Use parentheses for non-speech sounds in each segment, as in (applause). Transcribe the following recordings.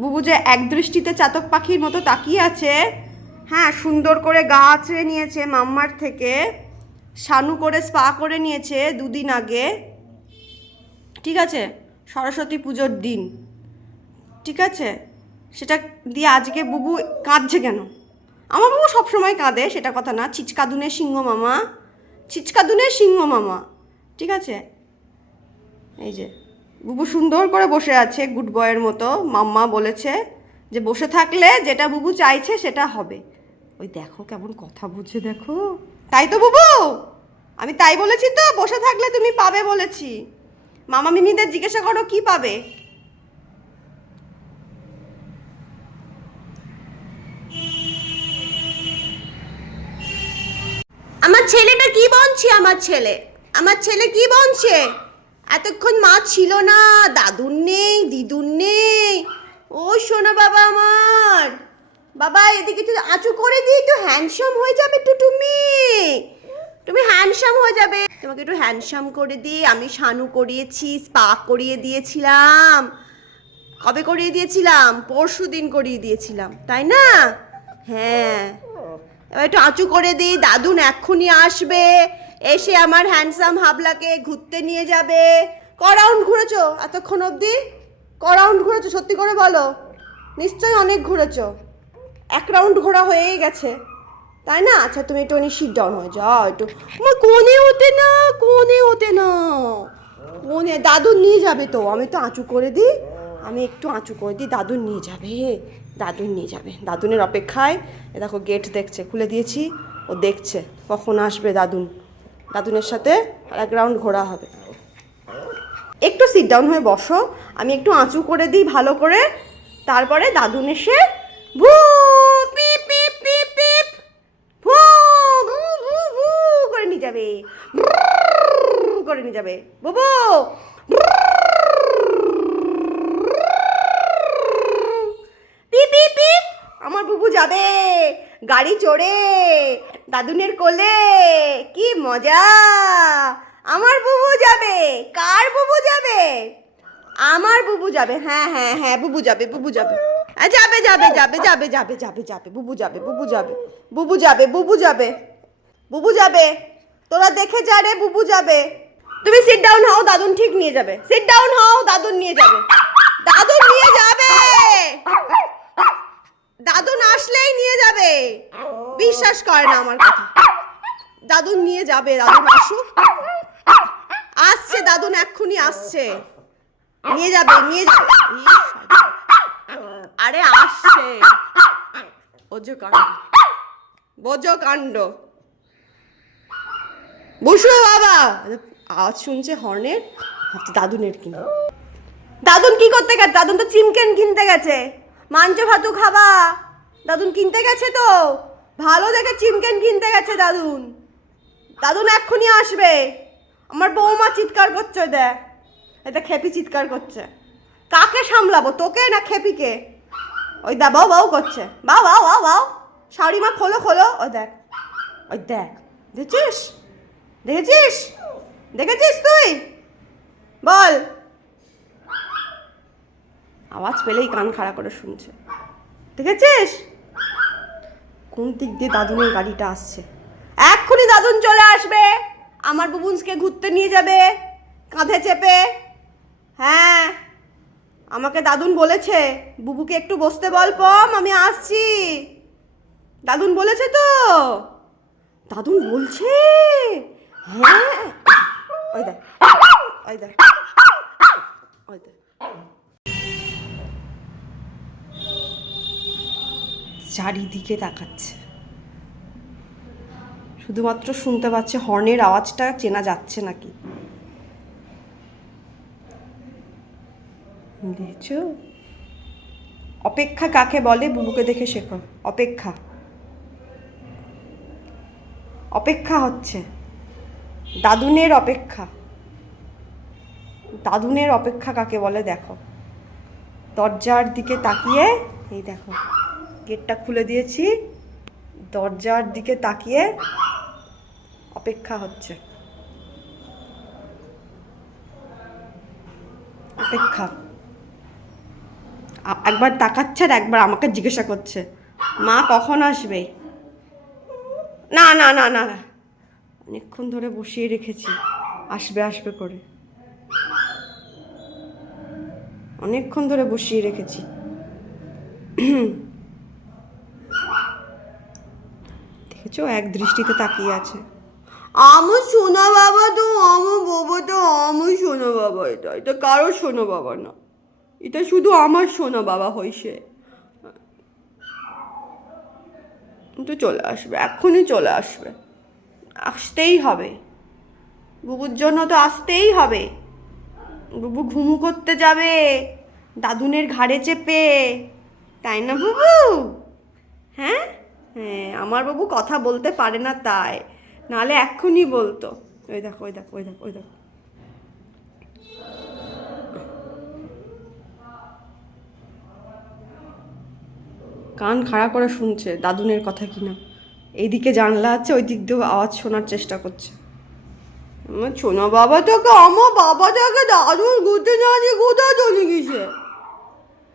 বুবু যে এক দৃষ্টিতে চাতক পাখির মতো তাকিয়ে আছে। হ্যাঁ সুন্দর করে গা আঁচড়ে নিয়েছে মাম্মার থেকে। শানু করে স্পা করে নিয়েছে দুদিন আগে। ঠিক আছে, সরস্বতী পুজোর দিন। ঠিক আছে, সেটা দিয়ে আজকে বুবু কাঁদছে কেন? আমার বাবু সবসময় কাঁদে, সেটা কথা না। ছিচকাদুনের সিংহ মামা। ছিচকাদুনের সিংহ মামা। ঠিক আছে? এই যে। বুবু সুন্দর করে বসে আছে গুড বয়ের মতো। মাম্মা বলেছে যে বসে থাকলে যেটা বুবু চাইছে সেটা হবে। ওই দেখো কেমন কথা বুঝে দেখো। তাই তো বুবু? আমি তাই বলেছি তো, বসে থাকলে তুমি পাবে বলেছি। মামা মিমিদের জিজ্ঞাসা করো, কি পাবে? আমার ছেলেটা কি বলছে আমার ছেলে। আমার ছেলে কি বলছে এতক্ষণ মা ছিল না, দাদুর নেই, দিদুর নেই। ও শোনো বাবা আমার। বাবা, এদিকে একটু আঁচু করে দিই, একটু হ্যান্ডসাম হয়ে যাবে একটু তুমি। তুমি হ্যান্ডসাম হয়ে যাবে। তোমাকে একটু হ্যান্ডসাম করে দিই। আমি শানু করিয়েছি স্পা করিয়ে দিয়েছিলাম। কবে করিয়ে দিয়েছিলাম? পরশু দিন করিয়ে দিয়েছিলাম, তাই না? হ্যাঁ। এবার একটু আঁচু করে দিই, দাদুন এক্ষুনি আসবে। এসে আমার হ্যান্ডসাম হাবলাকে ঘুরতে নিয়ে যাবে। ক রাউন্ড ঘুরেছো এতক্ষণ অবধি? ক রাউন্ড ঘুরেছো, সত্যি করে বলো। নিশ্চয়ই অনেক ঘুরেছো। এক রাউন্ড ঘোরা হয়েই গেছে। তাই না? আচ্ছা তুমি একটু সিট ডাউন হয়ে যাও একটু। আমার কোনে হতে না? কোনে হতে না? কোনে? দাদু নিয়ে যাবে তো। আমি তো আঁচু করে দিই। আমি একটু আঁচু করে দিই। দাদু নিয়ে যাবে। দাদু নিয়ে যাবে। দাদুনের অপেক্ষায়। দেখো গেট দেখছে, খুলে দিয়েছি। ও দেখছে। কখন আসবে দাদুন? দাদুনের সাথে এক রাউন্ড ঘোরা হবে। একটু সিট ডাউন হয়ে বসো। আমি একটু আঁচু করে দিই ভালো করে। তারপরে দাদুন এসে ভু পিপ পিপ পিপ পিপ ভু ভু করে নিয়ে যাবে। করে নিয়ে যাবে। বুবু পিপ পিপ পিপ, আমার বুবু যাবে। গাড়ি চড়ে, দাদুনের কোলে, কি মজা! আমার বুবু যাবে, কার বুবু যাবে? আমার বুবু যাবে হ্যাঁ হ্যাঁ হ্যাঁ বুবু যাবে বুবু যাবে। যাবে যাবে যাবে যাবে যাবে যাবে যাবে, বুবু যাবে বুবু যাবে বুবু যাবে বুবু যাবে বুবু যাবে। তোরা দেখে যা রে, বুবু যাবে। তুমি সিট ডাউন হও, দাদুন ঠিক নিয়ে যাবে। সিট ডাউন হও, দাদুন নিয়ে যাবে। দাদুন নিয়ে যাবে। দাদুন আসলেই নিয়ে যাবে। বিশ্বাস করে না আমার কথা। দাদুন নিয়ে যাবে, দাদু আসুক। আসছে দাদুন এক্ষুনি আসছে। নিয়ে যাবে নিয়ে যাবে। আরে আসছে। বোঝো কাণ্ড। বোঝো কাণ্ড। বসো বাবা। আওয়াজ শুনছে হর্নের? দাদুনের কিনা। দাদুন কি করতে গেছে? দাদুন তো চিমকেন কিনতে গেছে। মাঞ্চ ভাতু খাবা। দাদুন কিনতে গেছে তো? ভালো দেখে চিমকেন কিনতে গেছে দাদুন। দাদুন এক্ষুনি আসবে। আমার বৌমা চিৎকার করছে, দেখ। এটা খেপি চিৎকার করছে। কাকে সামলাবো? তোকে না খেপিকে? ওই দা বাউ বাউ করছে। বাউ বাউ বাউ বাউ। শাড়ি মা খোলো খোলো। ওই দেখ। ওই দেখ। দেখছিস? দেখেছিস? দেখেছিস তুই? বল। আওয়াজ পেলেই কান খাড়া করে শুনছে। দেখেছিস? কোন দিক দিয়ে দাদুনের গাড়িটা আসছে? এক্ষুনি দাদুন চলে আসবে। আমার বুবুন্সকে ঘুরতে নিয়ে যাবে। কাঁধে চেপে। হ্যাঁ আমাকে দাদুন বলেছে, বুবুকে একটু বসতে বল পম, আমি আসছি। দাদুন বলেছে তো? দাদুন বলছে? হ্যাঁ। ওই দেখ ওই দেখ ওই দেখ। চারিদিকে তাকাচ্ছে। শুধুমাত্র শুনতে পাচ্ছে হর্নের আওয়াজটা, চেনা যাচ্ছে নাকি? অপেক্ষা কাকে বলে? বুবুকে দেখে শেখো। অপেক্ষা। অপেক্ষা হচ্ছে। দাদুনের অপেক্ষা। দাদুনের অপেক্ষা কাকে বলে দেখো। দরজার দিকে তাকিয়ে, এই দেখো। গেটটা খুলে দিয়েছি। দরজার দিকে তাকিয়ে অপেক্ষা হচ্ছে। অপেক্ষা। একবার তাকাচ্ছে আর একবার আমাকে জিজ্ঞাসা করছে, মা কখন আসবে? না না না না না। অনেকক্ষণ ধরে বসিয়ে রেখেছি, আসবে আসবে করে। অনেকক্ষণ ধরে বসিয়ে রেখেছি। দেখেছ? এক দৃষ্টিতে তাকিয়ে আছে। আমার সোনা বাবা তো আমার বাবা তো আমার সোনা বাবা এটা। এটা কারোর সোনা বাবা না। এটা শুধু আমার সোনা বাবা হয়েছে তো চলে আসবে এক্ষুনি চলে আসবে। আসতেই হবে। বুবুর জন্য তো আসতেই হবে। বুবু ঘুমু করতে যাবে। দাদুনের ঘাড়ে চেপে। তাই না বুবু? হ্যাঁ? হ্যাঁ আমার বাবু কথা বলতে পারে না তাই। নাহলে এক্ষুনি বলতো। ওই দেখো ওই দেখো ওই দেখো ওই দেখো। কান খাড়া করে শুনছে দাদুনের কথা কিনা। এইদিকে জানলা আছে ওই দিক দিয়েও আওয়াজ শোনার চেষ্টা করছে। আমার সোনা বাবা তোকে আমার বাবা তোকে দাদুর ঘুরতে না নিয়ে কোথায় চলে গেছে?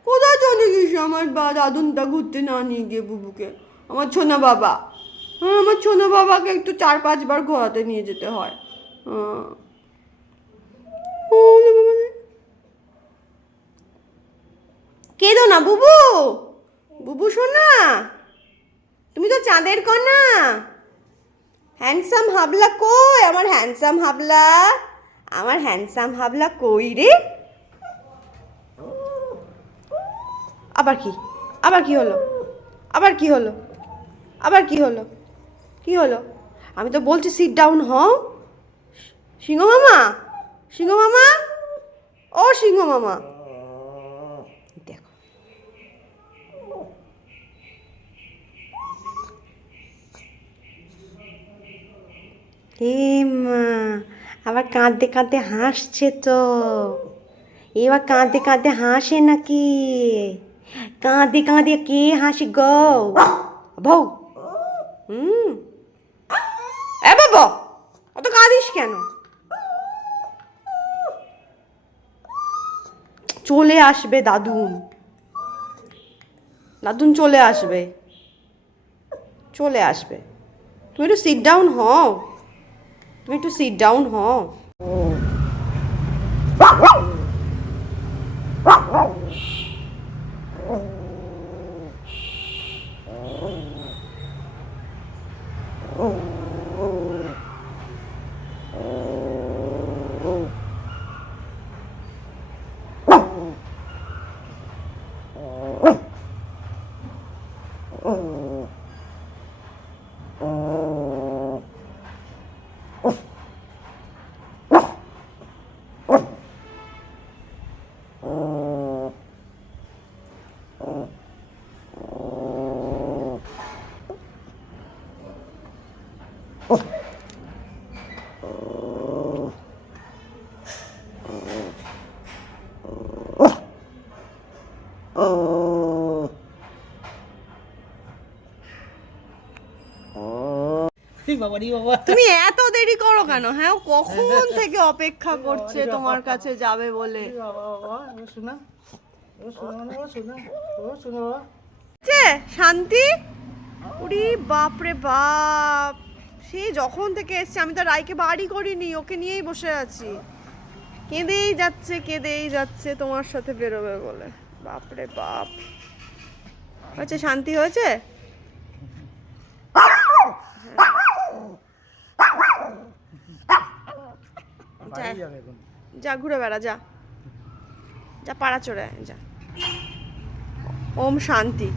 কোথায় চলে গেছে আমার বা দাদুনটা ঘুরতে না নিয়ে গিয়ে বুবুকে? আমার ছোনা বাবা। হ্যাঁ আমার ছোনা বাবাকে একটু চার পাঁচবার ঘোরাতে নিয়ে যেতে হয়। হ্যাঁ। কেঁদো না, বুবু। বুবু, সোনা। তুমি তো চাঁদের কন্যা। হ্যান্ডসাম হাবলা কই? আমার হ্যান্ডসাম হাবলা। আমার হ্যান্ডসাম হাবলা কই রে? আবার কি? আবার কি হলো? আবার কি হলো? আবার কি হলো? কি হলো? আমি তো বলছি সিট ডাউন হও। সিংহ মামা? সিংহ মামা? ও সিংহ মামা। দেখো। মা, আবার কাঁদতে কাঁদতে হাসছে তো। এবার কাঁদতে কাঁদতে হাসে নাকি? কাঁদে কাঁদে কে হাসি গো? বউ। হুম। এ বাবা, অত কাঁদিস কেন? চলে আসবে দাদুন। দাদুন চলে আসবে। চলে আসবে। তুমি একটু সিট ডাউন হও। তুমি একটু সিট ডাউন হও। বাবা। তুমি এত দেরি করো কেন? হ্যাঁ কখন (laughs) থেকে অপেক্ষা করছে তোমার কাছে যাবে বলে? শান্তি? উরি বাপরে বাপ। সে যখন থেকে এসছে আমি তো রায়কে বাড়ি করিনি ওকে নিয়েই বসে আছি। কেঁদেই যাচ্ছে কেঁদেই যাচ্ছে তোমার সাথে বেরোবে বলে। বাপরে বাপ। হয়েছে শান্তি হয়েছে বাড়ি যাবে এখন যা ঘুরে বেড়া যা। যা পাড়া চড়ে যা। ওম শান্তি।